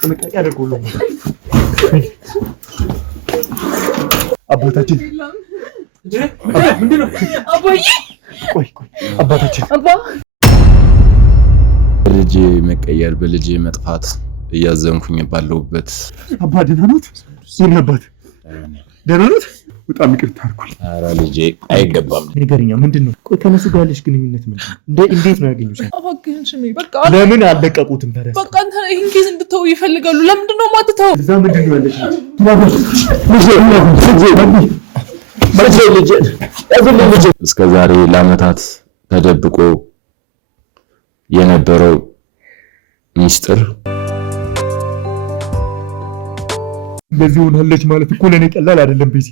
ጥንቃቄ አድርጉልኝ አባታችን ምንድነው አባዬ ቆይ አባታችን ልጄ መቀየር በልጄ መጥፋት እያዘንኩኝ ባለውበት አባ ደህና ኖት? የኔ አባት ደህና ኖት? በጣም ይቅርታ አድርጉልኝ። ኧረ ልጄ አይገባም። ንገረኛ ምንድነው? ቆይ ከነሱ ጋር ያለሽ ግንኙነት ምንድነው? እንዴት ነው ያገኙሽ? አባክህን ስሚ በቃ ለምን አልለቀቁትም ታዲያ? በቃ አንተ ይሄን ኬዝ እንድትተው ይፈልጋሉ። ለምንድነው ማትተው? እዛ ምንድነው ያለሽ? እስከ ዛሬ ለዓመታት ተደብቆ የነበረው ሚስጥር እንደዚህ ሆናለች ማለት እኮ ለኔ ቀላል አይደለም። ቤዚ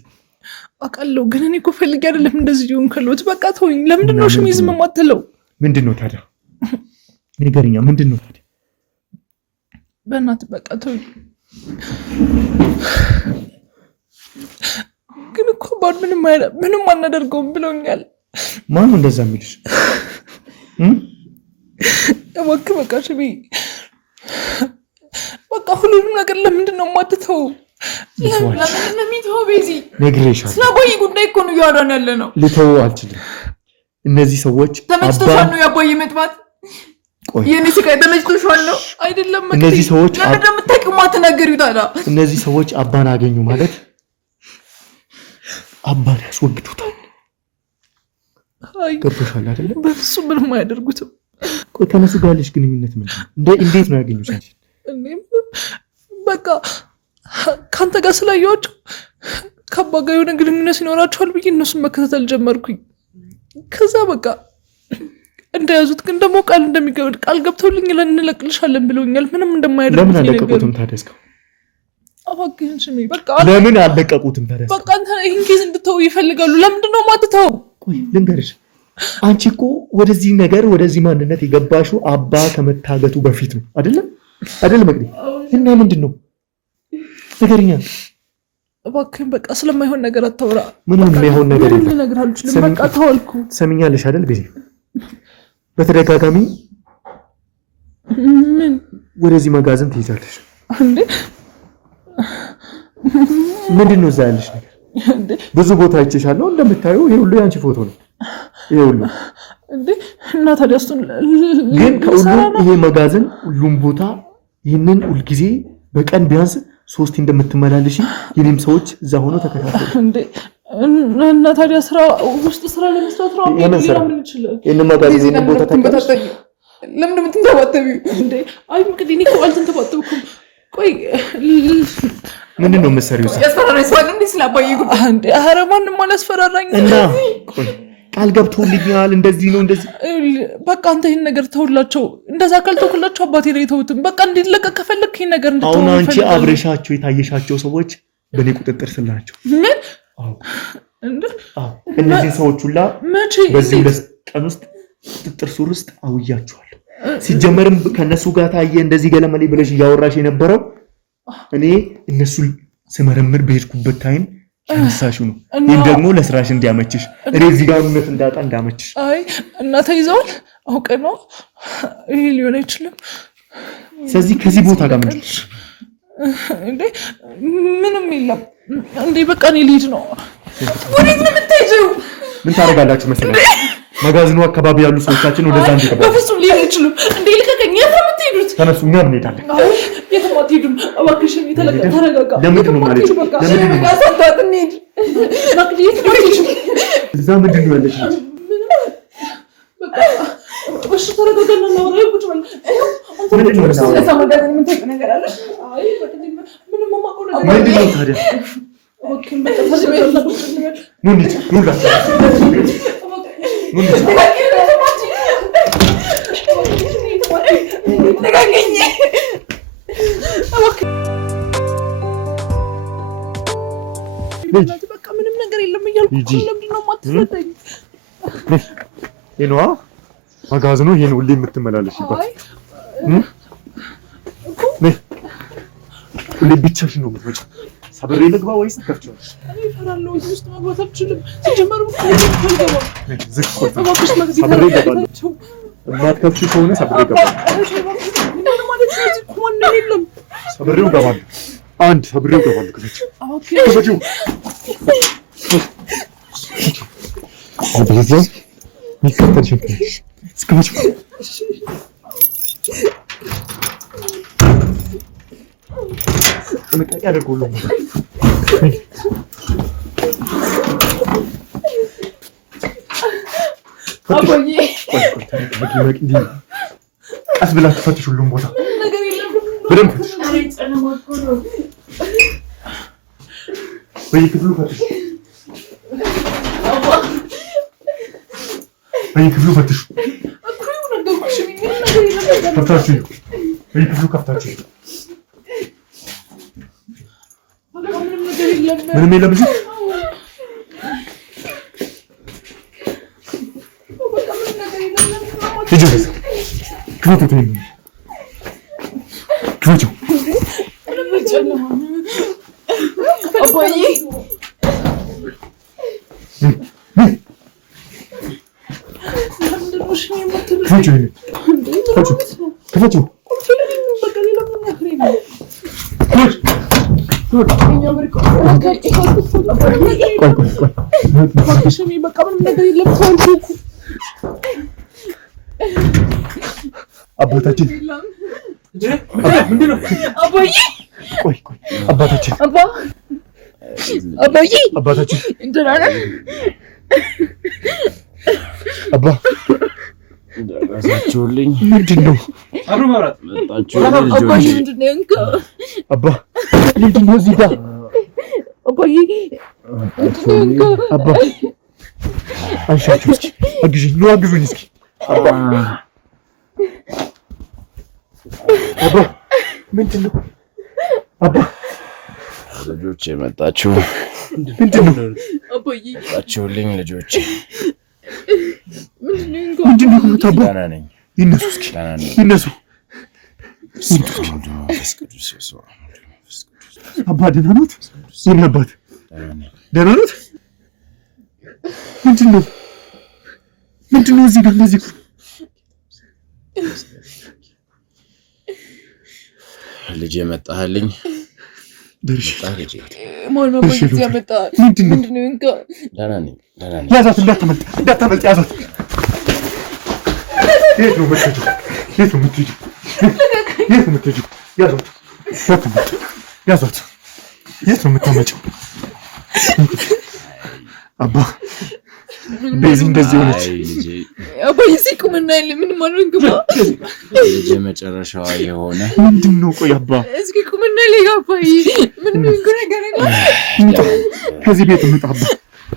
አውቃለሁ፣ ግን እኔ እኮ ፈልጌ አይደለም እንደዚህ ይሁን ከሎት። በቃ ተውኝ። ለምንድነው ሽሚዝ የማትለው? ምንድነው ታዲያ? ንገረኛ ምንድነው ታዲያ? በእናትህ በቃ ተውኝ። ግን እኮ ባድ ምንም አናደርገውም ብለውኛል። ማን እንደዛ የሚልሽ? እባክህ በቃ ሽሚ በቃ ሁሉንም ነገር ለምንድነው የማትተው? ለምን ለሚተው? ቤዚ ነግሬሻለሁ። ስለአባዬ ጉዳይ እኮ ነው እያወራን ያለ ነው። ልተው አልችልም። እነዚህ ሰዎች ተመችቶሻል ነው የአባዬ መጥፋት? የኔ ስቃይ ተመችቶሻል ነው አይደለም? እነዚህ ሰዎች ለምንድነው የምታውቂው ማትናገሪው ታዲያ? እነዚህ ሰዎች አባን አገኙ ማለት አባን ያስወግዱታል። ገብቶሻል አይደለ? በፍጹም ምንም አያደርጉትም። ቆይ ከነሱ ጋር ያለሽ ግንኙነት ምንድነው? እንዴት ነው ያገኙሽ? በቃ ከአንተ ጋር ስላየኋቸው ከአባ ጋር የሆነ ግንኙነት ይኖራቸዋል ብዬ እነሱን መከታተል ጀመርኩኝ። ከዛ በቃ እንደያዙት ግን ደግሞ ቃል ገብተውልኝ እንለቅልሻለን ብለውኛል። ምንም እንደማያደርጉት ለምን አለቀቁትም ታዲያ? እስካሁን እባክህን ስሚ በቃ ለምን አለቀቁትም ታዲያ? በቃ አንተ ይህን ኬዝ እንድትተው ይፈልጋሉ። ለምንድነው ማትተው? ቆይ ልንገርሽ፣ አንቺ እኮ ወደዚህ ማንነት የገባሽው አባ ከመታገቱ በፊት ነው አይደለም መቅዲ? እና ምንድነው ነገርኛ? እባክህን በቃ ስለማይሆን ነገር አታውራ። ምንም የማይሆን ነገር የለም። ልነግርሃለሁ። በቃ ተዋልኩ። ሰሚኛለሽ አይደል? ቤዚ በተደጋጋሚ ምን ወደዚህ መጋዘን ትይዛለሽ እንዴ? ምንድነው እዛ ያለሽ ነገር? ብዙ ቦታ አይቼሻለሁ። እንደምታዩ ይሄ ሁሉ ያንቺ ፎቶ ነው። ይሄ ሁሉ እንዴ? እና ታዲያ እሱን ግን ከሁሉም ይሄ መጋዘን ሁሉም ቦታ ይህንን ሁልጊዜ በቀን ቢያንስ 3 እንደምትመላለሽ የኔም ሰዎች እዛ ሆኖ ተከታተሉ እንዴ? እና ታዲያ ስራ ለመስራት ነው ምን ይችላል? ይሄን መጋዘን ይሄን ቦታ ተከታተሉ። ለምን የምትንተባተቢው እንዴ? አይ ምክንያት እኔ እኮ አልተንተባተብኩም። ቆይ ምንድነው የምትሰሪው? ያስፈራራኝ ሰው እንዴ? ስለአባዬ ጉዳይ እንዴ? ኧረ ማንም አላስፈራራኝ። እና ቆይ ቃል ገብቶልኛል እንደዚህ ነው እንደዚህ። በቃ አንተ ይሄን ነገር ተውላቸው። እንደዛ ካልተውላቸው አባቴ ላይ ተውትም። በቃ እንዲለቀቅ ከፈለክ ይሄን ነገር እንድትተው። አሁን አንቺ አብረሻቸው የታየሻቸው ሰዎች በኔ ቁጥጥር ስር ናቸው። ምን? አዎ እነዚህ ሰዎች ሁላ በዚህ 2 ቀን ውስጥ ቁጥጥር ስር ውስጥ አውያቸዋለሁ። ሲጀመርም ከነሱ ጋር ታየ እንደዚህ ገለመሌ ብለሽ እያወራሽ የነበረው እኔ እነሱ ስመረምር በሄድኩበት ታይም ያነሳሽው ነው። ይሄን ደግሞ ለስራሽ እንዲያመችሽ እኔ እዚህ ጋር እውነት እንዳጣ እንዳመችሽ። አይ እና ተይዘዋል አውቀ ነው። ይሄ ሊሆን አይችልም። ስለዚህ ከዚህ ቦታ ጋር ምን እንዴ? ምንም የለም እንዴ? በቃ እኔ ልሂድ ነው። ወዴት ነው የምትሄጂው? ምን ታደርጋላችሁ መሰለኝ? መጋዘኑ አካባቢ ያሉ ሰዎቻችን ወደዛ እንዲገባ። በፍጹም ሊሆን አይችልም። እንዴ ልቀቀኝ። የት ነው የምትሄዱት? ተነሱ፣ እኛ እንሄዳለን። የትም አትሄዱም። እባክሽን ተረጋጋ። ለምንድን ነው ማለት? ለምንድን ነው ሳታት እንሂድ። እዛ ምንድን ነው ያለሽ? በቃ እሺ ተረጋጋና እናወራ። ቁጭ በል። ምንድን ነው ስለዛ መጋዘን ምን ታውቂው ነገር አለ? አይ ምንም የማውቀው ነገር ምንድን ነው ታዲያ? ኦኬ በቃ ተሰበይና ቁጭ በል። ኑንዲት ኑላ በቃ ምንም ነገር የለም እያልኩ ለምንድን ነው የማትረዳኝ? ይሄ መጋዘኑ ይሄን ሁሌ የምትመላለሽበት ሁሌ ብቻሽን ነው የምትመጪው። ሰብሬ ልግባ ወይስ ከፍቼዋለሁ? እኔ እፈራለሁ። እዚህ ውስጥ መግባት አልችልም። ሲጀመር አልገባም። ሰብሬ እገባለሁ። የማትከፍቺ ከሆነ ሰብሬ እገባለሁ። አብሬው እገባለሁ። አንድ አብሬው እገባለሁ። ክፈችው። አብሬው ሚከተል ሸክም እስከመቼ ጥንቃቄ አድርጎልኝ ቀስ ብላችሁ ፈትሽ። ሁሉም ቦታ በደንብ ፈትሽ። በየክፍሉ ፈትሽ። በየክፍሉ ፈትሽ። ከፍታችሁ በየክፍሉ ከፍታችሁ ምንም የለም እዚህ ክፈችው። አባታችን አባታችን ደረሳችሁልኝ? ምንድን ነው አባ? ምንድን ነው እዚህ ጋር አባ? አንሻችሁ እስኪ አግዥኝ፣ ነው አግዙኝ እስኪ አባ። ምንድን ነው አባ? ልጆቼ መጣችሁ? ምንድን ነው መጣችሁልኝ ልጆቼ? ምንድን ነው አባ? ደህና ነኝ። ይነሱ እስኪ ይነሱ። አባ ደህና ኖት? የኔ አባት ደህና ኖት? ምንድን ነው እዚህ ጋር እንደዚህ? ልጄ መጣህልኝ? ደህና ነኝ። ያዛት፣ እንዳታመልጥ ያዛት። የት ነው የምትሄጂው? ያዟት። የት ነው የምታመጪው? አባ በዚህ እንደዚህ ሆነች። ልጄ መጨረሻዋ የሆነ ምንድን ነው? ቆይ አባ ከዚህ ቤት እንውጣ አባ፣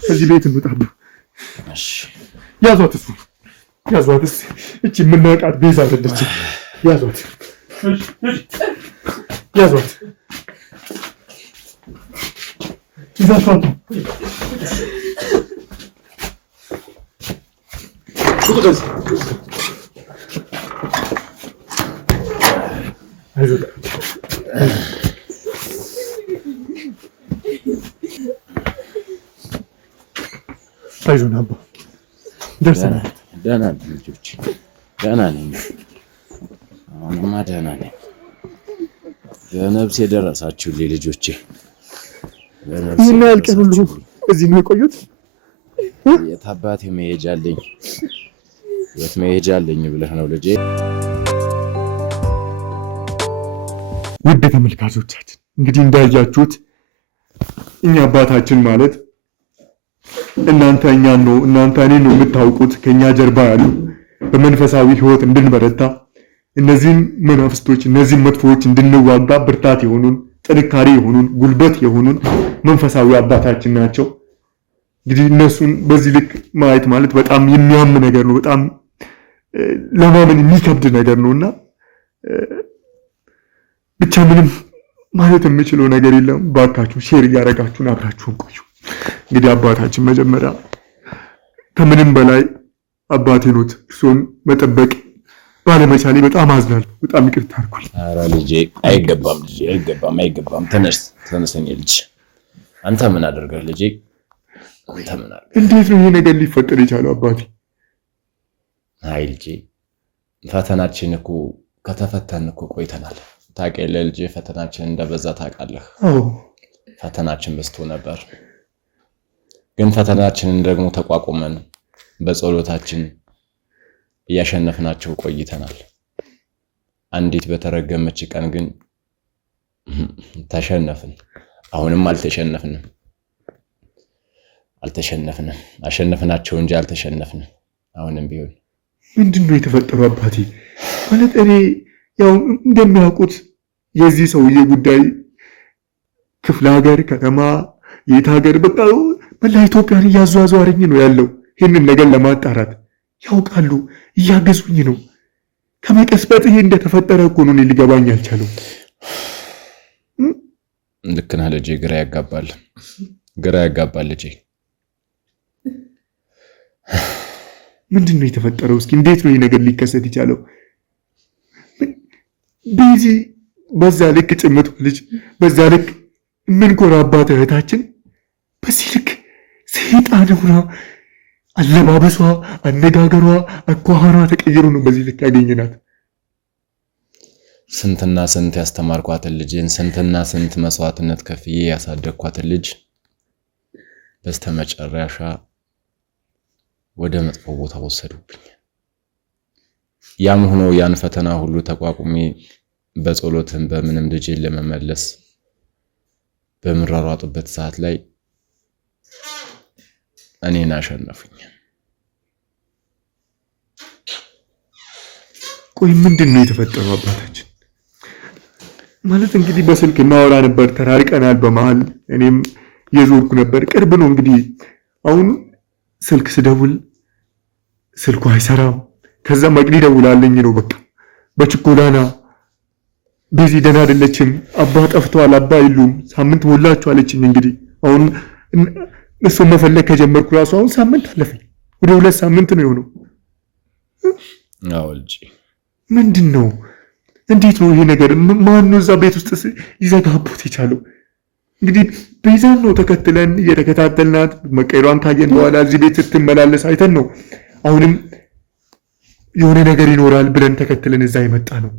ከዚህ ቤት እንውጣ አባ። ያዟት፣ እቺ የምናውቃት ቤዛ አይደለችም። ያዟት። ይዛቷት አይዞን አባ፣ ደርሰናል። ደህና ነኝ ልጆች፣ ደህና ነኝ። አሁንማ ደህና ነኝ። በነብሴ ደረሳችሁልኝ ልጆቼ። ይህን ያህል ቀን ሁሉ እዚህ ነው የቆዩት? የት አባቴ መሄጃ አለኝ? የት መሄጃ አለኝ ብለህ ነው ልጄ? ውድ ተመልካቾቻችን እንግዲህ እንዳያችሁት እኛ አባታችን ማለት እናንተ እኛን ነው፣ እናንተ እኔን ነው የምታውቁት። ከኛ ጀርባ ያሉ በመንፈሳዊ ሕይወት እንድንበረታ እነዚህን መናፍስቶች እነዚህን መጥፎዎች እንድንዋጋ ብርታት የሆኑን ጥንካሬ የሆኑን ጉልበት የሆኑን መንፈሳዊ አባታችን ናቸው። እንግዲህ እነሱን በዚህ ልክ ማየት ማለት በጣም የሚያም ነገር ነው። በጣም ለማመን የሚከብድ ነገር ነውና ብቻ ምንም ማለት የምችለው ነገር የለም። ባካችሁ ሼር እያደረጋችሁን አብራችሁን ቆዩ። እንግዲህ አባታችን መጀመሪያ ከምንም በላይ አባቴ ኖት። እርሶን መጠበቅ ባለመቻሌ በጣም አዝናለሁ። በጣም ይቅርታ አድርጉልኝ። ኧረ ልጄ አይገባም፣ ልጄ አይገባም። ተነሰኝ ልጅ። አንተ ምን አደርጋለህ ልጄ? አንተ ምን አደርጋለህ? እንዴት ነው ይሄ ነገር ሊፈጠር የቻለው አባቴ? አይ ልጄ ፈተናችን እኮ ከተፈተን እኮ ቆይተናል። ታውቂያለህ ልጄ ፈተናችን እንደበዛ ታውቃለህ። ፈተናችን በዝቶ ነበር። ግን ፈተናችንን ደግሞ ተቋቁመን በጸሎታችን እያሸነፍናቸው ቆይተናል። አንዲት በተረገመች ቀን ግን ተሸነፍን። አሁንም አልተሸነፍንም። አሸነፍናቸው እንጂ አልተሸነፍንም። አሁንም ቢሆን ምንድነው የተፈጠረው አባቴ? ማለት እኔ ያው እንደሚያውቁት የዚህ ሰውዬ ጉዳይ ክፍለ ሀገር፣ ከተማ፣ የት ሀገር በቃ መላ ኢትዮጵያን እያዟዟረኝ ነው ያለው። ይህንን ነገር ለማጣራት ያውቃሉ፣ እያገዙኝ ነው። ከመቀስበት ይሄ እንደተፈጠረ እኮ ነው እኔ ሊገባኝ አልቻለው። ልክ ነህ ልጄ፣ ግራ ያጋባል ልጄ። ምንድን ነው የተፈጠረው? እስኪ እንዴት ነው ይህ ነገር ሊከሰት የቻለው? በዚህ በዛ ልክ ጭምት ልጅ በዛ ልክ ምን ኮራባት እህታችን በዚህ ልክ ሰይጣን ሆና አለባበሷ፣ አነጋገሯ፣ አኳኋኗ ተቀይሮ ነው በዚህ ልክ ያገኘናት። ስንትና ስንት ያስተማርኳትን ልጅን ስንትና ስንት መስዋዕትነት ከፍዬ ያሳደግኳትን ልጅ በስተመጨረሻ ወደ መጥፎ ቦታ ወሰዱብኝ። ያም ሆኖ ያን ፈተና ሁሉ ተቋቁሜ በጸሎትም በምንም ልጄን ለመመለስ በምራራጥበት ሰዓት ላይ እኔን አሸነፉኝ። ቆይ ምንድን ነው የተፈጠረው አባታችን? ማለት እንግዲህ በስልክ እናወራ ነበር፣ ተራርቀናል። በመሃል እኔም የዞርኩ ነበር። ቅርብ ነው እንግዲህ። አሁን ስልክ ስደውል ስልኩ አይሰራም። ከዛ መቅዲ ደውላለኝ ነው በቃ በችኮላና ቤዚ ደህና አይደለችም፣ አባ ጠፍቷል፣ አባ የሉም፣ ሳምንት ሞላችሁ አለችኝ። እንግዲህ አሁን እሱን መፈለግ ከጀመርኩ ራሱ አሁን ሳምንት አለፈኝ። ወደ 2 ሳምንት ነው የሆነው። አዎ ልጄ ምንድን ነው? እንዴት ነው ይሄ ነገር? ማን ነው እዛ ቤት ውስጥ ይዘጋቡት የቻለው? እንግዲህ ቤዛን ነው ተከትለን እየተከታተልናት መቀየሯን ካየን በኋላ እዚህ ቤት ስትመላለስ አይተን ነው አሁንም የሆነ ነገር ይኖራል ብለን ተከትለን እዛ የመጣ ነው።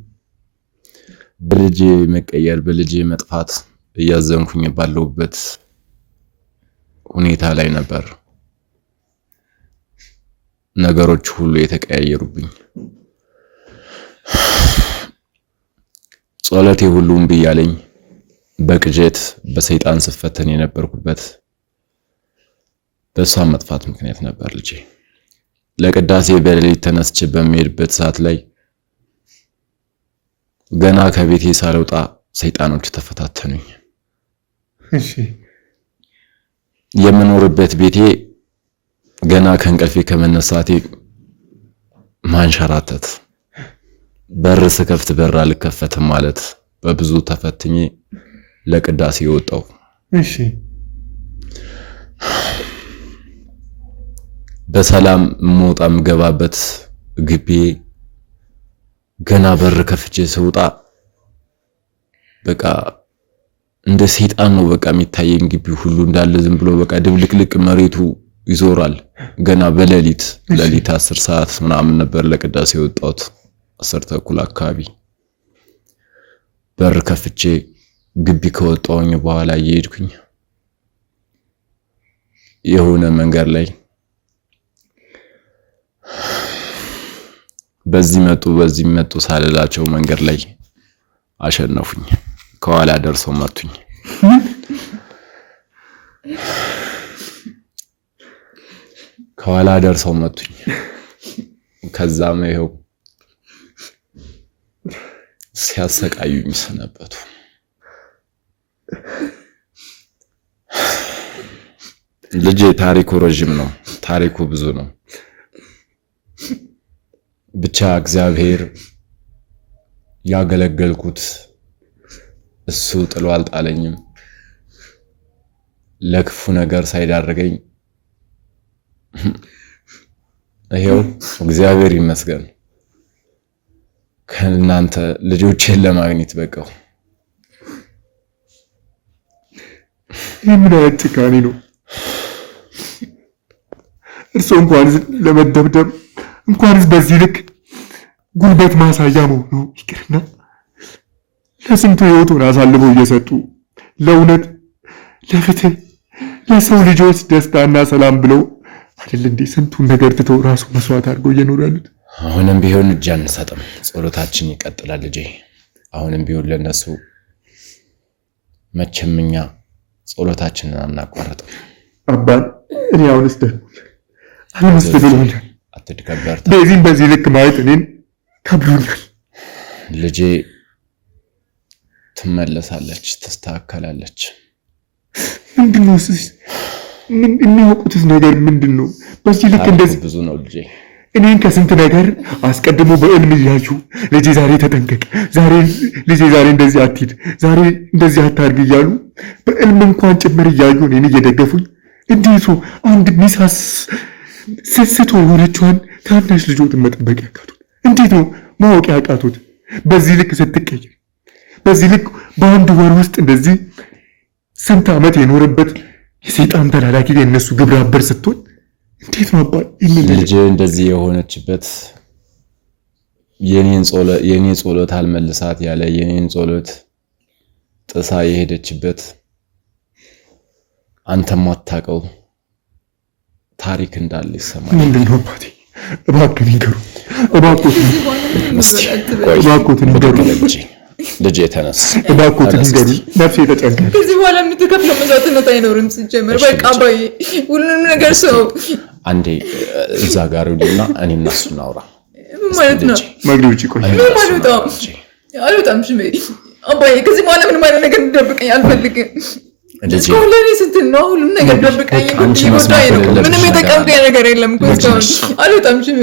በልጄ መቀየር በልጄ መጥፋት እያዘንኩኝ ባለሁበት ሁኔታ ላይ ነበር ነገሮች ሁሉ የተቀያየሩብኝ። ጸሎቴ ሁሉም ብያለኝ በቅጀት በሰይጣን ስፈተን የነበርኩበት በሷ መጥፋት ምክንያት ነበር ልጄ። ለቅዳሴ በሌሊት ተነስቼ በሚሄድበት ሰዓት ላይ ገና ከቤቴ ሳልወጣ ሰይጣኖች ተፈታተኑኝ። እሺ የምኖርበት ቤቴ ገና ከእንቅልፌ ከመነሳቴ ማንሸራተት፣ በር ስከፍት በር አልከፈትም ማለት በብዙ ተፈትኜ ለቅዳሴ ወጣው። እሺ በሰላም ሞጣም ገባበት ግቢ ገና በር ከፍቼ ስወጣ በቃ እንደ ሰይጣን ነው በቃ የሚታየኝ። ግቢው ሁሉ እንዳለ ዝም ብሎ በቃ ድብልቅልቅ መሬቱ ይዞራል። ገና በሌሊት 10 ሰዓት ምናምን ነበር ለቅዳሴ የወጣሁት፣ 10 ተኩል አካባቢ በር ከፍቼ ግቢ ከወጣሁኝ በኋላ እየሄድኩኝ የሆነ መንገድ ላይ በዚህ መጡ ሳልላቸው መንገድ ላይ አሸነፉኝ። ከኋላ ደርሰው መቱኝ። ከዛም ይኸው ሲያሰቃዩኝ ሰነበቱ። ልጄ ታሪኩ ረጅም ነው፣ ታሪኩ ብዙ ነው። ብቻ እግዚአብሔር ያገለገልኩት እሱ ጥሎ አልጣለኝም። ለክፉ ነገር ሳይዳርገኝ ይሄው እግዚአብሔር ይመስገን ከእናንተ ልጆችን ለማግኘት በቃው። ምን አይነት ጭካኔ ነው? እርሶ እንኳን ለመደብደብ እንኳንስ በዚህ ልክ ጉልበት ማሳያ መሆኑ ይቅርና ለስንቱ ህይወቱን አሳልፈው እየሰጡ ለእውነት፣ ለፍትህ፣ ለሰው ልጆች ደስታና ሰላም ብለው አይደል እንዴ ስንቱን ነገር ትተው ራሱ መስዋዕት አድርገው እየኖሩ ያሉት። አሁንም ቢሆን እጅ አንሰጥም፣ ጸሎታችን ይቀጥላል ልጄ። አሁንም ቢሆን ለነሱ መቼም እኛ ጸሎታችንን አናቋርጥም። አባን እኔ አሁንስ አልመስልብሎኛል። አትድከበር። በዚህ ልክ ማየት እኔን ከብዶኛል። ልጄ ትመለሳለች፣ ትስተካከላለች። ምንድነው የሚያውቁትስ ነገር ምንድነው? በዚህ ልክ እንደዚህ ብዙ ነው ልጄ። እኔን ከስንት ነገር አስቀድሞ በዕልም እያዩ ልጄ ዛሬ ተጠንቀቅ፣ ልጄ ዛሬ እንደዚህ አትሂድ፣ ዛሬ እንደዚህ አታርግ እያሉ በዕልም እንኳን ጭምር እያዩ እኔን እየደገፉኝ እንዴት ነው አንድ ሚሳስ ስስቶ የሆነችዋን ታናሽ ልጆትን መጠበቅ ያቃቱት? እንዴት ነው ማወቅ ያቃቱት? በዚህ ልክ ስትቀየር፣ በዚህ ልክ በአንድ ወር ውስጥ እንደዚህ ስንት ዓመት የኖረበት የሰይጣን ተላላኪ የእነሱ ግብረ አበር ስትሆን እንዴት ነው አባ ልጅ እንደዚህ የሆነችበት? የኔ ጸሎት አልመልሳት ያለ የኔን ጸሎት ጥሳ የሄደችበት አንተም አታውቀው ታሪክ እንዳለ ይሰማል። ምንድነው አባቴ? እባክህ ንገሩ፣ እባክህ ንገሩ። ልጄ ተነስ፣ እባክህ ንገሩ። ነፍሴ ተጨንቀኝ። ከዚህ በኋላ የምትከፍለው መስዋዕትነት አይኖርም። ሲጀመር በቃ አባዬ ሁሉንም ነገር ሰው አንዴ እዛ ጋር ይሉና እኔ እና እሱ እናውራ ማለት ነው። ማግሪ ውጪ ቆይ። ምን ማለት ነው? አልወጣም። ሽሜ አባዬ ከዚህ በኋላ ምንም አይነት ነገር እንድደብቀኝ አልፈልግም። እስካሁን ለእኔ ስትል ነው ሁሉም ነገር ደብቀኝ። ጉዳይ ነው። ምንም የተቀምጠኝ ነገር የለም እኮ እስካሁን። አልወጣም። ሽሜ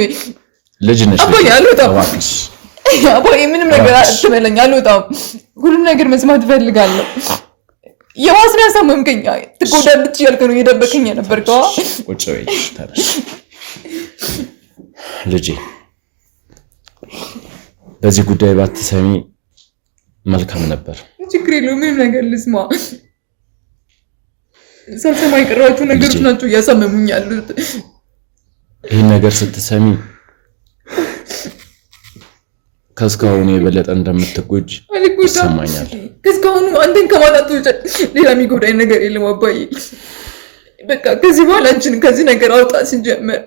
ልጅ ነሽ አባዬ፣ አልወጣም። አባዬ ምንም ነገር አትበለኝ፣ አልወጣም። ሁሉም ነገር መስማት እፈልጋለሁ። የዋስና ያሳመምከኝ ትጎዳለች እያልክ ነው እየደበከኝ የነበርከው። ቁጭ በይ ተነሽ ልጄ። በዚህ ጉዳይ ባትሰሚ መልካም ነበር። ችግር የለውም፣ ምንም ነገር ልስማ። ሳልሰማ የቀራችሁ ነገሮች ናቸው እያሳመሙኝ ያሉት። ይህን ነገር ስትሰሚ ከእስካሁኑ የበለጠ እንደምትጎጅ ይሰማኛል። ከእስካሁኑ አንተን ከማጣት ውጭ ሌላ የሚጎዳኝ ነገር የለም አባዬ። በቃ ከዚህ በኋላ አንቺን ከዚህ ነገር አውጣ። ሲጀመር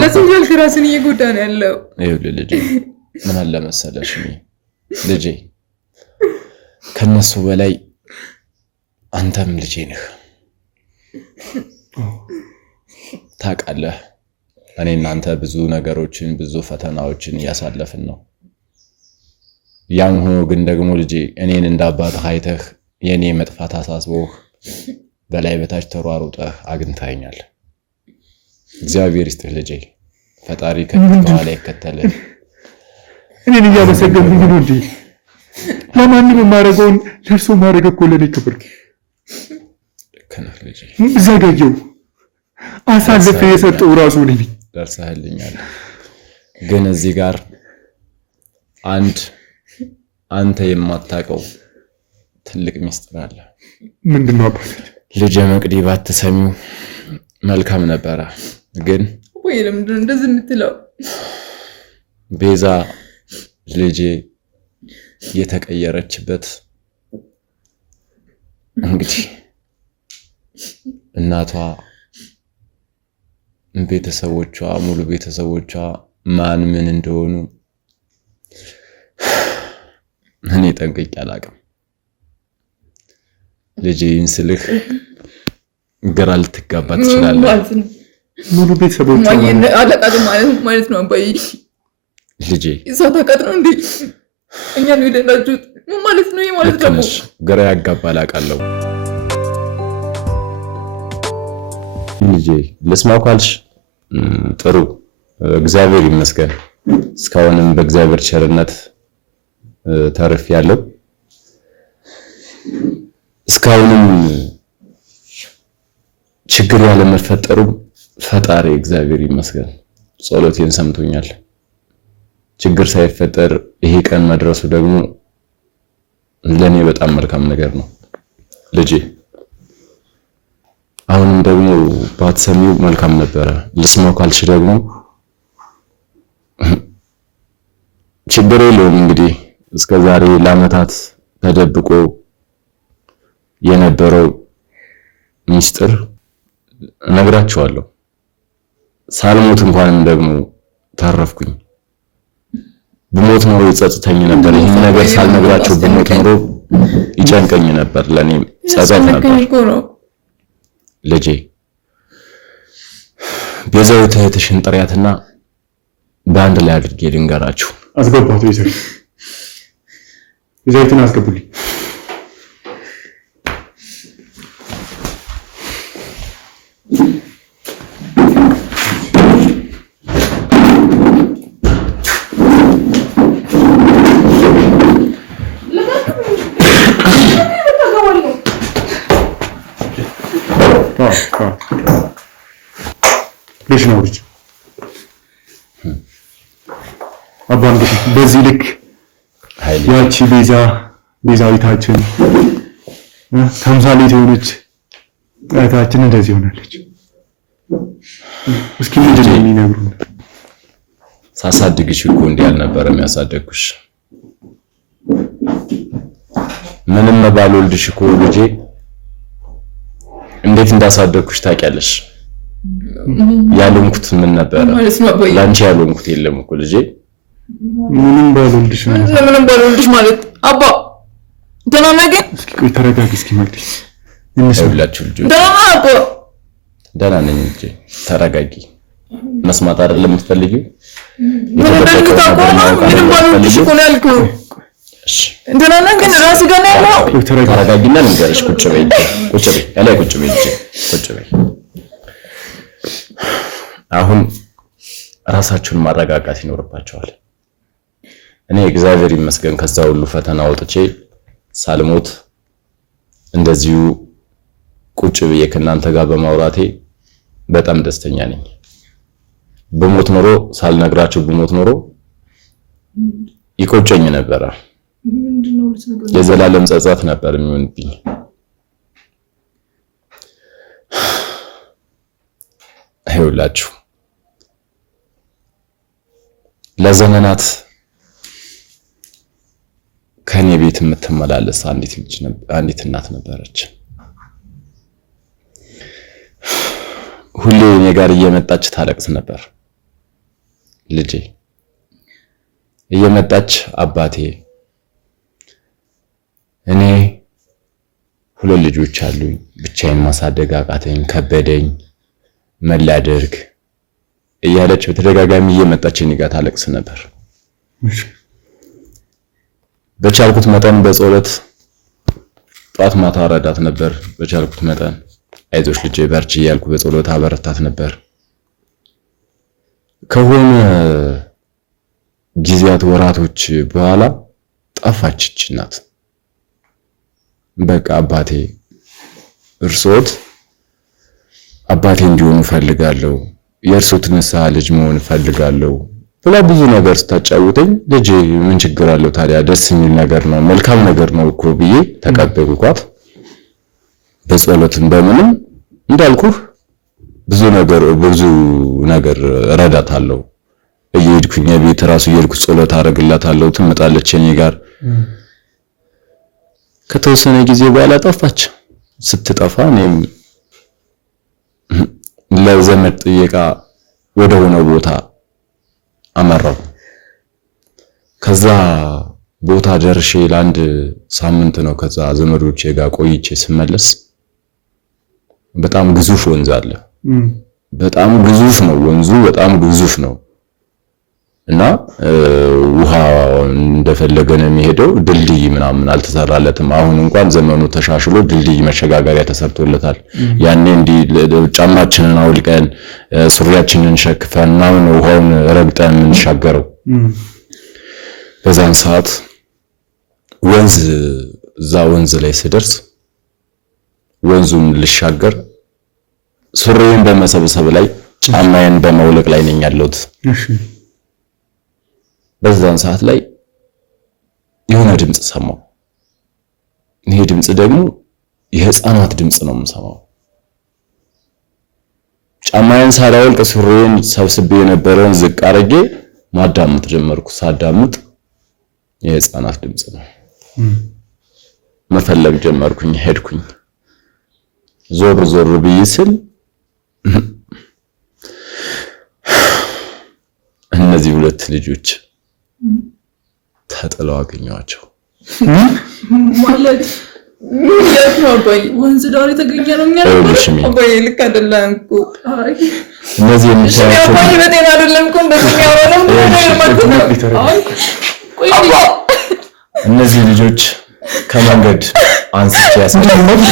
ለሰው ያልክ ራስን እየጎዳ ነው ያለው። ይኸውልህ ልጄ፣ ምን አለ መሰለሽ ልጄ፣ ከነሱ በላይ አንተም ልጄ ነህ። ታውቃለህ፣ እኔ እናንተ ብዙ ነገሮችን ብዙ ፈተናዎችን እያሳለፍን ነው። ያም ሆኖ ግን ደግሞ ልጄ እኔን እንዳባትህ አይተህ የኔ መጥፋት አሳስቦህ በላይ በታች ተሯሩጠህ አግኝተኸኛል። እግዚአብሔር ይስጥህ ልጄ። ፈጣሪ ከኋላ ይከተልህ። እኔን እያመሰገንኩኝ ነው እንጂ ለማንም የማደርገውን ለእርሶ ማድረግ እኮ ለእኔ ክብር። ልክ ነህ ልጄ። ዘገየው አሳልፌ የሰጠው ራሱ ነኝ። ደርሰህልኛል። ግን እዚህ ጋር አንተ የማታውቀው ትልቅ ሚስጥር አለ። ምንድነው አባቴ? ልጄ መቅዲ ባትሰሚው መልካም ነበረ። ግን ወይ ለምንድነው እንደዚህ የምትለው? ቤዛ ልጄ የተቀየረችበት እንግዲህ እናቷ፣ ቤተሰቦቿ፣ ሙሉ ቤተሰቦቿ ማን ምን እንደሆኑ እኔ ጠንቅቄ አላውቅም። ልጄን ስልህ ግራ ልትጋባ ትችላለህ። ሙሉ ቤተሰቦቿ አለቃት ማለት ነው አባዬ። ልጄ እዛ ታውቃት ነው እንዴ? እኛ ነው የደላችሁት ማለት ነው። ማለት ደግሞ ግራ ያጋባል አውቃለሁ። ልጄ ልስማው ካልሽ ጥሩ፣ እግዚአብሔር ይመስገን። እስካሁንም በእግዚአብሔር ቸርነት ተርፍ ያለው እስካሁንም ችግር ያለ መፈጠሩ ፈጣሪ እግዚአብሔር ይመስገን ጸሎቴን ሰምቶኛል። ችግር ሳይፈጠር ይሄ ቀን መድረሱ ደግሞ ለኔ በጣም መልካም ነገር ነው ልጄ። አሁንም ደግሞ ባትሰሚው መልካም ነበረ። ልስማው ካልሽ ደግሞ ችግር የለውም። እንግዲህ እስከዛሬ ለዓመታት ተደብቆ የነበረው ሚስጥር እነግራችኋለሁ። ሳልሞት እንኳንም ደግሞ ተረፍኩኝ። ብሞት ኖሮ ይጸጽተኝ ነበር። ይህን ነገር ሳልነግራቸው ብሞት ኖሮ ይጨንቀኝ ነበር። ለኔ ጸጸት ነበር። ልጄ ቤዛዊት እህትሽን ጥሪያትና በአንድ ላይ አድርጌ ልንገራችሁ። አስገባት። ቤዛዊትን አስገቡልኝ። ነው ልጅ አባ እንግዲህ በዚህ ልክ ያቺ ቤዛዊታችን ተምሳሌት የሆነች እህታችን እንደዚህ ሆናለች። እስኪ ምንድን ነው የሚነግሩን? ሳሳድግሽ እኮ እንዲህ አልነበረም ያሳደግኩሽ። ምንም ባልወልድሽ እኮ ልጄ እንዴት እንዳሳደግኩሽ ታውቂያለሽ። ያለንኩት ምን ነበር? ላንቺ ያለንኩት የለም እኮ ልጄ። ምንም ባልወልድሽ ማለት ምንም ባልወልድሽ ማለት አባ ደህና ነህ ግን? እስኪ ቆይ ተረጋጊ። እስኪ መቅደስ እንስብላችሁ ልጅ ደህና ነኝ ልጄ። ተረጋጊ። መስማት አይደለም የምትፈልጊው? ምንም ባልወልድሽ እኮ ነው ያልኩህ። ደህና ነህ ግን? ራስህ ጋር ነው ያለው። ተረጋጊና ልንገርሽ። ቁጭ በይ ቁጭ በይ ያላይ ቁጭ በይ ልጄ ቁጭ በይ። አሁን ራሳችሁን ማረጋጋት ይኖርባችኋል። እኔ እግዚአብሔር ይመስገን ከዛ ሁሉ ፈተና ወጥቼ ሳልሞት እንደዚሁ ቁጭ ብዬ ከእናንተ ጋር በማውራቴ በጣም ደስተኛ ነኝ። በሞት ኖሮ ሳልነግራችሁ በሞት ኖሮ ይቆጨኝ ነበር። የዘላለም ጸጸት ነበር የሚሆንብኝ። አይውላችሁ ለዘመናት ከኔ ቤት የምትመላለስ አንዲት እናት ነበረች። ሁሌ እኔ ጋር እየመጣች ታለቅስ ነበር። ልጄ እየመጣች አባቴ እኔ 2 ልጆች አሉኝ፣ ብቻዬን ማሳደግ አቃተኝ፣ ከበደኝ፣ መላደርግ እያለች በተደጋጋሚ እየመጣች እኔ ጋር ታለቅስ ነበር። በቻልኩት መጠን በጸሎት ጧት ማታ ረዳት ነበር። በቻልኩት መጠን አይዞሽ ልጄ በርቺ እያልኩ በጸሎት አበረታት ነበር። ከሆነ ጊዜያት ወራቶች በኋላ ጠፋች እናት። በቃ አባቴ እርሶት አባቴ እንዲሆኑ ፈልጋለሁ፣ የእርሶት ንስሐ ልጅ መሆን ፈልጋለሁ ብላ ብዙ ነገር ስታጫውተኝ ልጄ ምን ችግር አለው ታዲያ? ደስ የሚል ነገር ነው፣ መልካም ነገር ነው እኮ ብዬ ተቀበልኳት። በጸሎትም በምንም እንዳልኩህ ብዙ ነገር ረዳታለሁ። እየሄድኩኝ ቤት ራሱ እየሄድኩ ጸሎት አደርግላታለሁ። ትመጣለች እኔ ጋር። ከተወሰነ ጊዜ በኋላ ጠፋች። ስትጠፋ እኔም ለዘመድ ጥየቃ ወደ ሆነ ቦታ አመራው። ከዛ ቦታ ደርሼ ለአንድ ሳምንት ነው ከዛ ዘመዶቼ ጋር ቆይቼ ስመለስ በጣም ግዙፍ ወንዝ አለ። በጣም ግዙፍ ነው ወንዙ፣ በጣም ግዙፍ ነው እና ውሃ እንደፈለገ ነው የሚሄደው። ድልድይ ምናምን አልተሰራለትም። አሁን እንኳን ዘመኑ ተሻሽሎ ድልድይ መሸጋገሪያ ተሰርቶለታል። ያኔ እንዲህ ጫማችንን አውልቀን ሱሪያችንን ሸክፈን ምናምን ውሃውን ረግጠን የምንሻገረው። በዛን ሰዓት እዛ ወንዝ ላይ ስደርስ ወንዙን ልሻገር ሱሪዬን በመሰብሰብ ላይ ጫማዬን በመውለቅ ላይ ነኝ ያለሁት። በዛን ሰዓት ላይ የሆነ ድምጽ ሰማሁ። ይሄ ድምጽ ደግሞ የህፃናት ድምጽ ነው የምሰማው። ጫማዬን ሳላወልቅ ሱሪዬን ሰብስቤ የነበረውን ዝቅ አድርጌ ማዳመጥ ጀመርኩ። ሳዳምጥ የህፃናት ድምጽ ነው። መፈለግ ጀመርኩኝ። ሄድኩኝ። ዞር ዞር ብዬ ስል እነዚህ ሁለት ልጆች ተጥለው አገኘኋቸው። ማለት ወንዝ ዳር የተገኘ ነው አባዬ ልክ አይደለም እኮ እነዚህ የምታያቸው አባዬ በጤና አይደለም እኮ እንደዚህ ያወራው እነዚህ ልጆች ከመንገድ አንስቼ ያስቀመጥኩ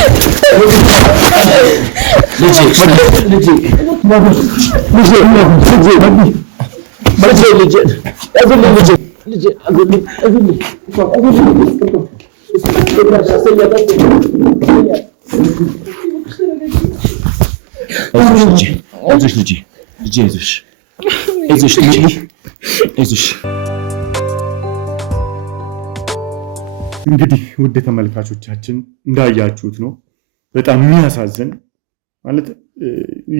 እንግዲህ ውድ ተመልካቾቻችን እንዳያችሁት ነው። በጣም የሚያሳዝን ማለት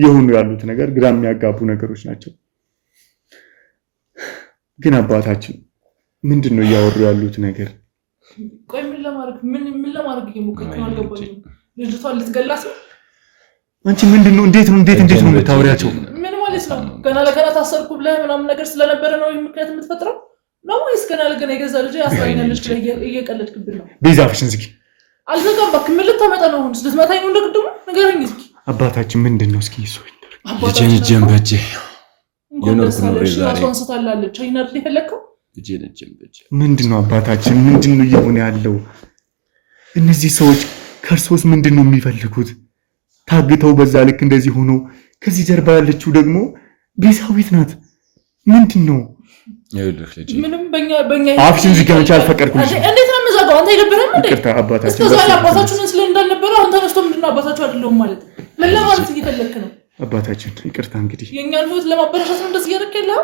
የሆኑ ያሉት ነገር ግራ የሚያጋቡ ነገሮች ናቸው። ግን አባታችን ምንድነው እያወሩ ያሉት ነገር? ቆይ ምን ለማድረግ እየሞከርክ ነው? አልገባኝም። ልጅቷን ልትገላት ነው? አንቺ ምንድነው እንዴት ነው የምታወሪያቸው? ምን ማለት ነው? ገና ለገና ታሰርኩ ብለህ ምናምን ነገር ስለነበረ ነው ምክንያት የምትፈጥረው ነው ወይስ ገና ለገና የገዛ ልጅ ያስራኛለች ብለህ እየቀለድክብን ነው? ቤዛ አፍሽን ዝጊ። አልዘጋም እባክህ። ምን ልታመጣ ነው? አሁንስ ልትመታኝ ነው? እንደቅድሙ ንገረኝ እስኪ። አባታችን ምንድነው? እስኪ እሱ ልጄን በጄ የኖርኩ ነው ዛሬ ራሷን ስታላለች። አይናት የፈለከው ምንድነው? አባታችን ምንድነው እየሆነ ያለው? እነዚህ ሰዎች ከእርሶስ ምንድነው የሚፈልጉት? ታግተው በዛ ልክ እንደዚህ ሆኖ ከዚህ ጀርባ ያለችው ደግሞ ቤዛዊት ናት። ምንድነው? ይኸውልህ ልጄ ምንም በእኛ አፍሽን ዝጊ። አንቺ አልፈቀድኩልሽ። እንዴት ነው የምዘጋው? አንተ አይደብርም እንዴ? ይቅርታ አባታችን። እስከዛ አባታችሁን ስለ እንዳልነበረ አሁን ተነስቶ ምንድነው አባታችሁ አይደለሁም ማለት ምን ለማለት እየፈለክ ነው? አባታችን ይቅርታ። እንግዲህ የኛን ህይወት ለማበረሻት ነው እንደዚህ እያደረክ ያለው?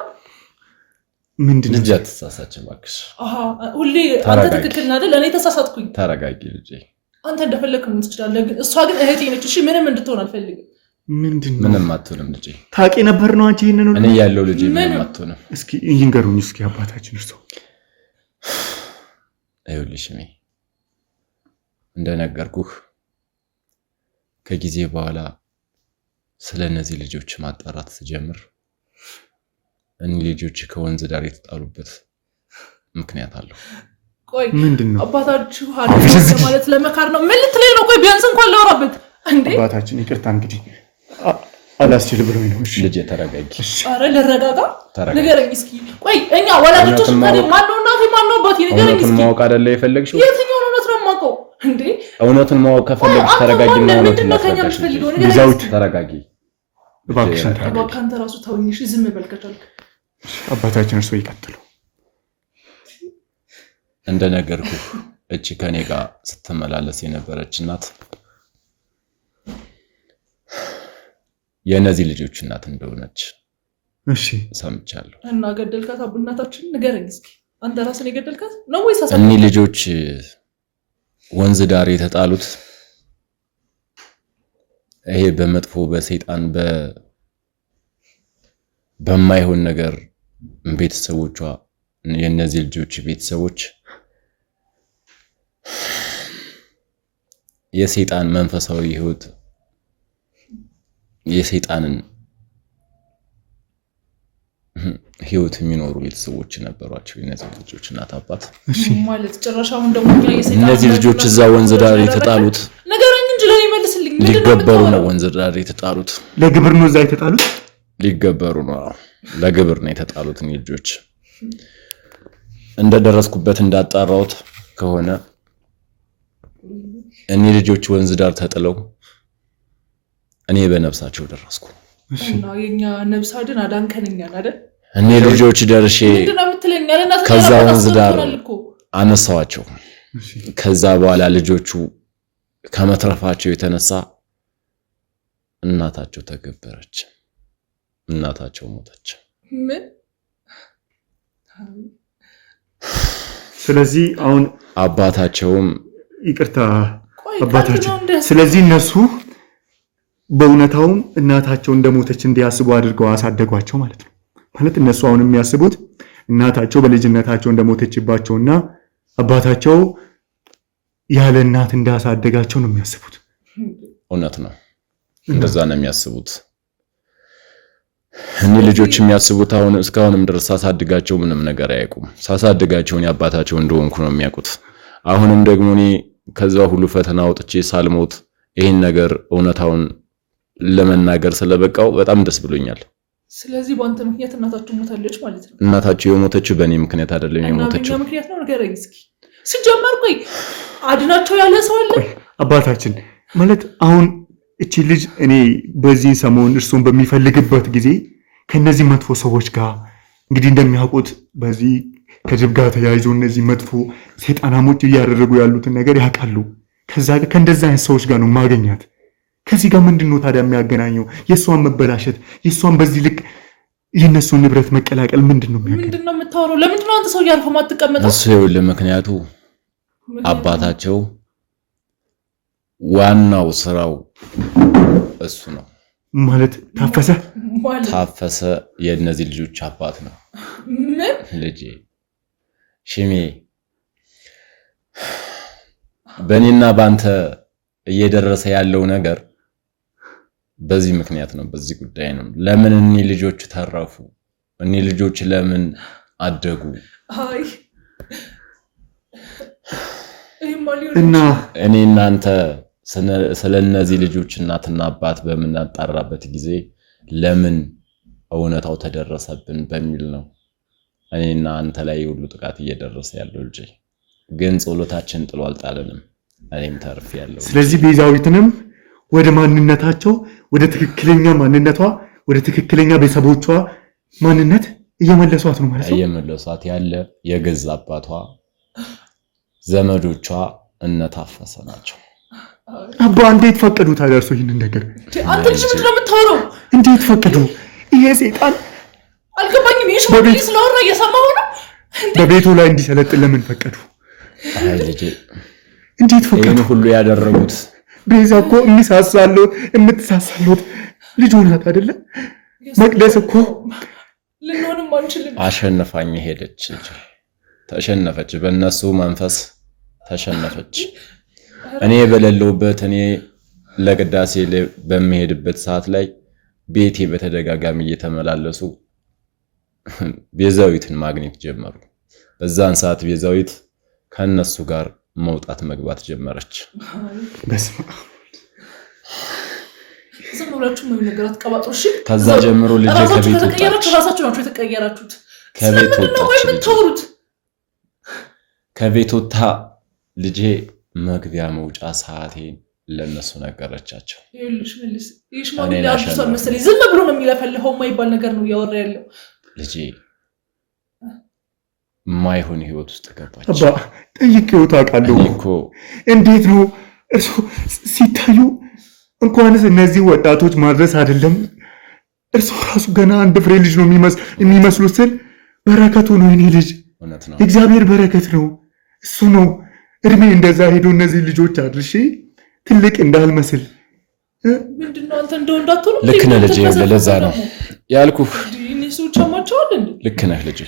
ምንድነው? ልጅ አትሳሳች እባክሽ። ሁሌ አንተ ትክክል ነህ አይደል? እኔ ተሳሳትኩኝ። ተረጋጊ ልጄ። አንተ እንደፈለክ ምን ትችላለህ፣ ግን እሷ ግን እህቴ ነች። እሺ ምንም እንድትሆን አልፈልግም። ምንድነው? ምንም አትሆንም ልጄ። ታውቂ ነበር ነው አንቺ ይሄንን ነው? እኔ ያለው ልጄ ምንም አትሆንም። እስኪ ይንገሩኝ እስኪ አባታችን እርሶ። ይኸውልሽ እኔ እንደነገርኩህ ከጊዜ በኋላ ስለነዚህ ልጆች ማጣራት ስጀምር እነዚህ ልጆች ከወንዝ ዳር የተጣሉበት ምክንያት አለው። ቆይ ምንድነው? አባታችሁ አዲስ ማለት ለመካር ነው? ምን ልትለኝ ነው? ቆይ ቢያንስ እንኳን ላወራበት እንዴ። አባታችን ይቅርታ እንግዲህ አላስችል ብሎኝ ነው። እሺ ልጄ ተረጋጊ። ኧረ ልረጋጋ። ንገረኝ እስኪ። ቆይ እኛ ወላጆች ታዲያ ማነው እናቴ ማነው አባቴ? ንገረኝ እስኪ። እውነቱን ማወቅ አይደለ የፈለግሽው? የትኛውን እውነት ነው የማውቀው እንዴ? እውነቱን ማወቅ ከፈለግሽ ተረጋጊና እውነቱን ላስረዳሽ። ተረጋጊ እባክሽን። እባክህ አንተ ራሱ ተውኝ እሺ። ዝም በል ከቻልክ። አባታችን እርሶ ይቀጥሉ። እንደነገርኩህ እቺ ከኔ ጋር ስትመላለስ የነበረች እናት የእነዚህ ልጆች እናት እንደሆነች እሺ ሰምቻለሁ። እና ገደልካት? እናታችን ንገረኝ እስኪ። አንተ ራስን የገደልካት ነው ወይስ አሳብ? እነዚህ ልጆች ወንዝ ዳር የተጣሉት ይሄ በመጥፎ በሰይጣን በማይሆን ነገር ቤተሰቦቿ የእነዚህ ልጆች ቤተሰቦች የሰይጣን መንፈሳዊ ህይወት የሰይጣንን ህይወት የሚኖሩ ቤተሰቦች ነበሯቸው። የነዚህ ልጆች እናት አባት ማለት ጭራሻውን ደግሞ የሰይጣን እነዚህ ልጆች እዛ ወንዝ ዳር የተጣሉት ነገረኝ እንጂ ለኔ መልስልኝ። ሊገበሩ ነው ወንዝ ዳር የተጣሉት። ለግብር ነው እዛ የተጣሉት? ሊገበሩ ነው። ለግብር ነው የተጣሉት። እነዚህ ልጆች እንደደረስኩበት እንዳጣራሁት ከሆነ እነዚህ ልጆች ወንዝ ዳር ተጥለው እኔ በነፍሳቸው ደረስኩ። እና የኛ ነፍስ አድን አዳንከንኛል አይደል? እነዚህ ልጆች ደርሼ ምንድነው የምትለኝ? አለና ከዛ ወንዝ ዳር አነሳዋቸው። ከዛ በኋላ ልጆቹ ከመትረፋቸው የተነሳ እናታቸው ተገበረች። እናታቸው ሞተች። ምን? ስለዚህ አሁን አባታቸውም ይቅርታ አባታቸው፣ ስለዚህ እነሱ በእውነታውም እናታቸው እንደሞተች እንዲያስቡ አድርገው አሳደጓቸው ማለት ነው። ማለት እነሱ አሁን የሚያስቡት እናታቸው በልጅነታቸው እንደሞተችባቸውና አባታቸው ያለ እናት እንዳሳደጋቸው ነው የሚያስቡት። እውነት ነው፣ እንደዛ ነው የሚያስቡት። እኔ ልጆች የሚያስቡት አሁን እስካሁንም ድረስ ሳሳድጋቸው ምንም ነገር አያውቁም። ሳሳድጋቸውን ያባታቸው እንደሆንኩ ነው የሚያውቁት። አሁንም ደግሞ እኔ ከዛ ሁሉ ፈተና ወጥቼ ሳልሞት ይሄን ነገር እውነታውን ለመናገር ስለበቃው በጣም ደስ ብሎኛል። ስለዚህ በአንተ ምክንያት እናታችሁ ሞታለች ማለት ነው? እናታችሁ የሞተችው በእኔ ምክንያት አይደለም የሞተችው። እና ምክንያት ነው ንገረኝ እስኪ። ሲጀመር ቆይ አድናቸው ያለ ሰው አለ? አባታችን ማለት አሁን እቺ ልጅ እኔ በዚህ ሰሞን እርሱን በሚፈልግበት ጊዜ ከነዚህ መጥፎ ሰዎች ጋር እንግዲህ እንደሚያውቁት በዚህ ከጅብ ጋር ተያይዞ እነዚህ መጥፎ ሰይጣናሞች እያደረጉ ያሉትን ነገር ያውቃሉ። ከዛ ከእንደዛ አይነት ሰዎች ጋር ነው ማገኛት። ከዚህ ጋር ምንድነው ታዲያ የሚያገናኘው? የእሷን መበላሸት፣ የእሷን በዚህ ልክ የእነሱን ንብረት መቀላቀል ምንድነው የሚያገናኘው? ምንድነው የምታወራው? ለምንድነው አንተ ሰው ያልከው ማትቀመጠው? እሱ ይኸውልህ፣ ምክንያቱ አባታቸው ዋናው ስራው እሱ ነው ማለት ታፈሰ የእነዚህ ልጆች አባት ነው። ምን ልጄ ሽሜ በእኔና ባንተ እየደረሰ ያለው ነገር በዚህ ምክንያት ነው፣ በዚህ ጉዳይ ነው። ለምን እኒ ልጆች ተረፉ? እኒ ልጆች ለምን አደጉ? አይ እና እኔ እናንተ ስለነዚህ ልጆች እናትና አባት በምናጣራበት ጊዜ ለምን እውነታው ተደረሰብን በሚል ነው እኔና አንተ ላይ ሁሉ ጥቃት እየደረሰ ያለው። ልጄ ግን ጸሎታችን ጥሎ አልጣለንም። እኔም ተርፍ ያለው። ስለዚህ ቤዛዊትንም ወደ ማንነታቸው፣ ወደ ትክክለኛ ማንነቷ፣ ወደ ትክክለኛ ቤተሰቦቿ ማንነት እየመለሷት ነው ማለት ነው። እየመለሷት ያለ የገዛ አባቷ ዘመዶቿ እነታፈሰ ናቸው። አባ እንዴት ፈቀዱ ታዲያ እርሱ ይህንን ነገር? አንተ ልጅ ምንድን ነው የምታወራው? እንዴት ፈቀዱ? ይሄ ሰይጣን አልገባኝም። ይሄ ሽማግሌ ስለወራ እየሰማሁ ነው። በቤቱ ላይ እንዲሰለጥን ለምን ፈቀዱ? አይ ልጄ እንዴት ፈቀዱ? ይሄን ሁሉ ያደረጉት ቤዛ እኮ የምትሳሳሉት ልጅ ሆናት አይደለ? መቅደስ እኮ ልንሆንም አንችልም። አሸነፋኝ ሄደች ልጄ፣ ተሸነፈች። በእነሱ መንፈስ ተሸነፈች። እኔ በሌለውበት እኔ ለቅዳሴ በሚሄድበት ሰዓት ላይ ቤቴ በተደጋጋሚ እየተመላለሱ ቤዛዊትን ማግኘት ጀመሩ። በዛን ሰዓት ቤዛዊት ከነሱ ጋር መውጣት መግባት ጀመረች። ዝም ብላችሁ ምን ነገር አትቀባጥሩ እሺ። ከዛ ጀምሮ ልጄ ከቤት ወጣች። ራሳችሁ ናችሁ የተቀየራችሁት። ከቤት ወጣች። የምታወሩት ከቤት ወጣ ልጄ መግቢያ መውጫ ሰዓቴን ለነሱ ነገረቻቸው። ይኸውልሽ መልስ ይሽማግሌ አድርሷል መሰለኝ። ዝም ብሎ ነው የሚለፈልፈው። የማይባል ነገር ነው እያወራ ያለው ልጄ። ማይሆን ህይወት ውስጥ ገባች። አባ ጠይቄው ታውቃለሁ እኮ እንዴት ነው እርሱ ሲታዩ እንኳንስ እነዚህ ወጣቶች ማድረስ አይደለም እርሱ ራሱ ገና አንድ ፍሬ ልጅ ነው የሚመስሉት ስል በረከቱ ነው። የኔ ልጅ የእግዚአብሔር በረከት ነው። እሱ ነው እድሜ እንደዛ ሄዶ እነዚህ ልጆች አድርሼ ትልቅ እንዳልመስል። ምንድነው አንተ እንደው እንዳትሉ። ልክ ነህ ልጄ። ለዛ ነው ያልኩህ። እነሱ ቻማቸዋል እንዴ? ልክ ነህ ልጄ።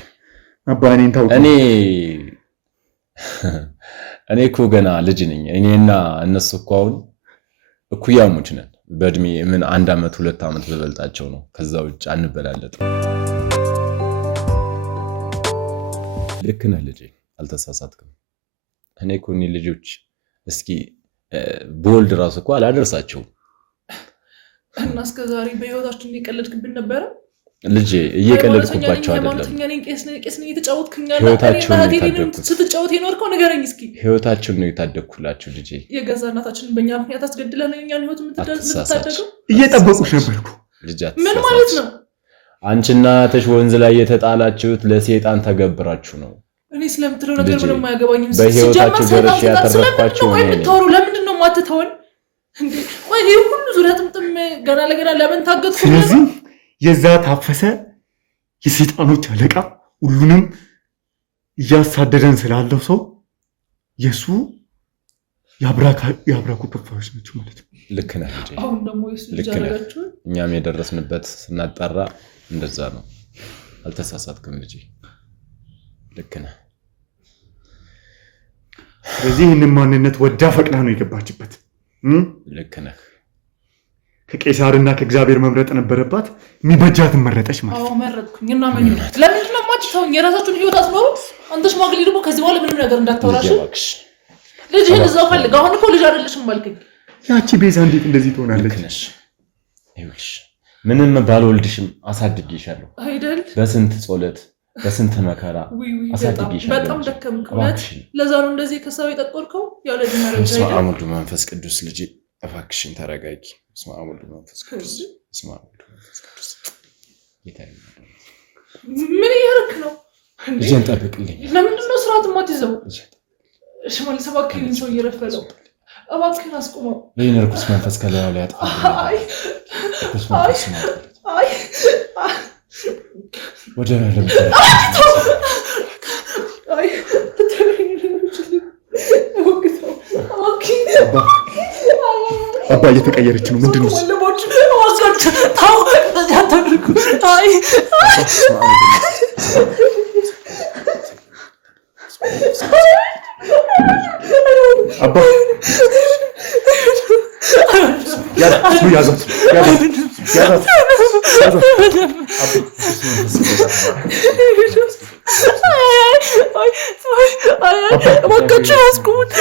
አባ እኔን ታውቁ። እኔ እኮ ገና ልጅ ነኝ። እኔና እነሱ እኮ አሁን እኩያሞች ነን በእድሜ። ምን 1 ዓመት 2 ዓመት በበልጣቸው ነው። ከዛ ውጭ አንበላለጥም። ልክ ነህ ልጄ፣ አልተሳሳትክም። እኔ እኮ እኔ ልጆች እስኪ ቦልድ ራሱ እኮ አላደርሳቸውም። እና እስከ ዛሬ በህይወታችን እየቀለድክብን ነበረ ልጄ። እየቀለድኩባቸው አይደለም። ቄስ ነኝ የተጫወትክኛል። ህይወታቸውን ነው የታደግኩት። ስትጫወት የኖርከው ንገረኝ እስኪ። ህይወታቸውን ነው የታደግኩላችሁ ልጄ። የገዛ እናታችንን በእኛ ምክንያት አስገድለን እኛን ህይወት የምትታደገው። እየጠበቁሽ ነበርኩ ልጄ። ምን ማለት ነው? አንቺና እህትሽ ወንዝ ላይ የተጣላችሁት ለሰይጣን ተገብራችሁ ነው። እኔ ስለምትለው ነገር ምንም አያገባኝም። በህይወታችሁ ደረሽ ያተረፋችሁ ነው። ለምንድን ነው የማትተውን? ቆይ ይሄ ሁሉ ዙሪያ ጥምጥም ገና ለገና ለምን ታገጥኩ? ስለዚህ የዛ ታፈሰ የሰይጣኖች አለቃ ሁሉንም እያሳደደን ስላለው ሰው የሱ የአብራኩ ክፋዮች ናቸው ማለት ነው። ልክ ነህ ልጄ። አሁን ደግሞ የሱ ልጅ አደረጋችሁ። እኛም የደረስንበት ስናጣራ እንደዛ ነው። አልተሳሳትክም ልጄ። ልክ ነህ። ስለዚህ ይህንን ማንነት ወዳ ፈቅዳ ነው የገባችበት። ልክ ነህ። ከቄሳርና ከእግዚአብሔር መምረጥ ነበረባት። የሚበጃትን መረጠች ማለት ነው። መረጥኩኝ እና ምን ይሆናል? ለምንድን ነው የማትተውኝ? የራሳችሁን ህይወት አስኖሩ። አንተ ሽማግሌ ደግሞ ከዚህ በኋላ ምንም ነገር እንዳታወራሽ። ልጅህን እዛው ፈልግ። አሁን እኮ ልጅ አይደለሽም አልከኝ። ያቺ ቤዛ እንዴት እንደዚህ ትሆናለች? ይኸውልሽ ምንም ባልወልድሽም አሳድጌሻለሁ አይደል? በስንት ጸሎት በስንት መከራ አሳድጌሻለሁ። በጣም ደከምክ። ለዛ ነው እንደዚህ ከሰው የጠቆርከው። ያው ለዚህ ማረጃ በስመ አብ ወወልድ ወመንፈስ ቅዱስ። ልጄ እባክሽን ተረጋጊ። በስመ አብ ወወልድ ወመንፈስ ቅዱስ። በስመ አብ ወወልድ ወመንፈስ ቅዱስ። ምን እያደረክ ነው? ልጄን ጠብቅልኝ። ለምንድን ነው ስርዓት የማትይዘው? ሽማግሌ እባክህን ሰው እየረፈለው እባክህን አስቁመው። ይህን ርኩስ መንፈስ ከላዩ ላይ አጥፋልኝ። ርኩስ መንፈስ ወደ አባ እየተቀየረች ነው። ምንድን ነው? አባ ያዛት እባካችሁ አስቁሙት።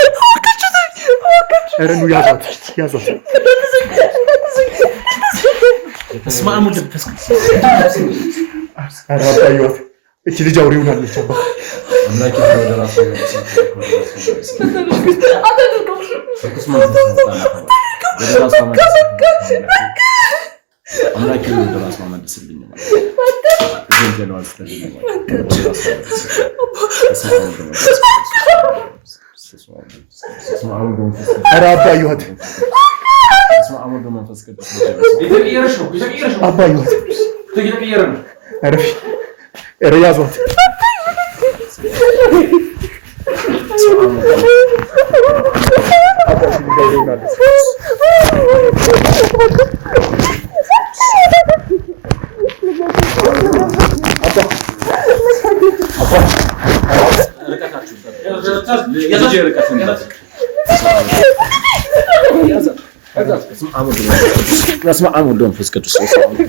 ረኑ ያዛት ያዛት። በስመ አብ ወወልድ ወመንፈስ ቅዱስ። ኧረ አባ ይዋት እቺ ልጅ አውሬ ሆናለች። አባ አምላኬ ወደ ራሱ መልስልኝ ማለት ኧረ አባ ይዋት አባ ይዋት ኧረ ያዟት። በስመ አብ ወወልድ ወመንፈስ ቅዱስ